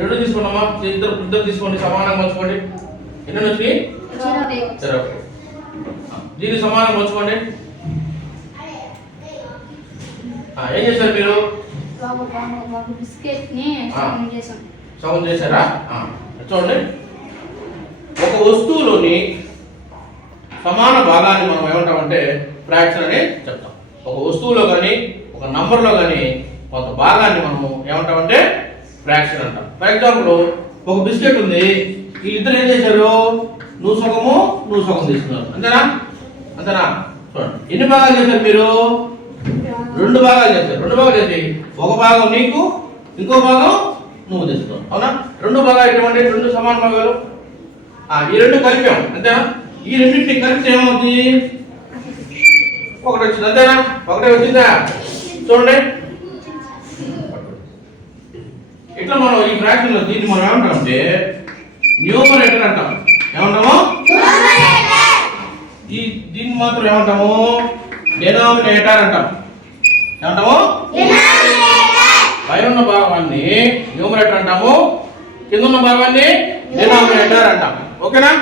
రెండు తీసుకున్నామా? ఇద్దరు తీసుకోండి, సమానంగా పంచుకోండి. ఎన్ని వచ్చినాయి? 0. దీన్ని సమానంగా పంచుకోండి. ఏం చేశారు మీరు? సగం చేశారా? చూడండి, ఒక వస్తువులోని సమాన భాగాన్ని మనం ఏమంటామంటే ఫ్రాక్షన్ అని చెప్తాం. ఒక వస్తువులో కానీ ఒక నంబర్లో కానీ కొంత భాగాన్ని మనము ఏమంటామంటే ఫ్రాక్షన్ అంటాం. ఫర్ ఎగ్జాంపుల్, ఒక బిస్కెట్ ఉంది, వీళ్ళిద్దరు ఏం చేశారు? నువ్వు సగం తీసుకున్నారు. అంతేనా? చూడండి, ఎన్ని భాగాలు చేశారు మీరు? 2 భాగాలు చేశారు. 2 భాగాలు చేసి ఒక భాగం నీకు, ఇంకో భాగం నువ్వు తెస్తున్నావు. అవునా? 2 భాగాలు ఎటువంటి 2 సమాన భాగాలు. ఈ 2 కలిపాం. అంతేనా? ఈ రెండింటిని కలిపితే ఏమవుతుంది? 1 వచ్చింది. అంతేనా? 1 వచ్చిందా? చూడండి, ఇట్లా మనం ఈ ఫ్రాక్షన్ లో దీన్ని మనం ఏమంటామంటే న్యూమరేటర్ అంటాం. ఏమంటాము? దీన్ని మాత్రం ఏమంటాము? డెనామినేటర్ అంటాం. ఏమంటాము? పైన ఉన్న భాగాన్ని న్యూమరేటర్ అంటాము, కింద ఉన్న భాగాన్ని డెనామినేటర్ అంటాం. ఓకేనా?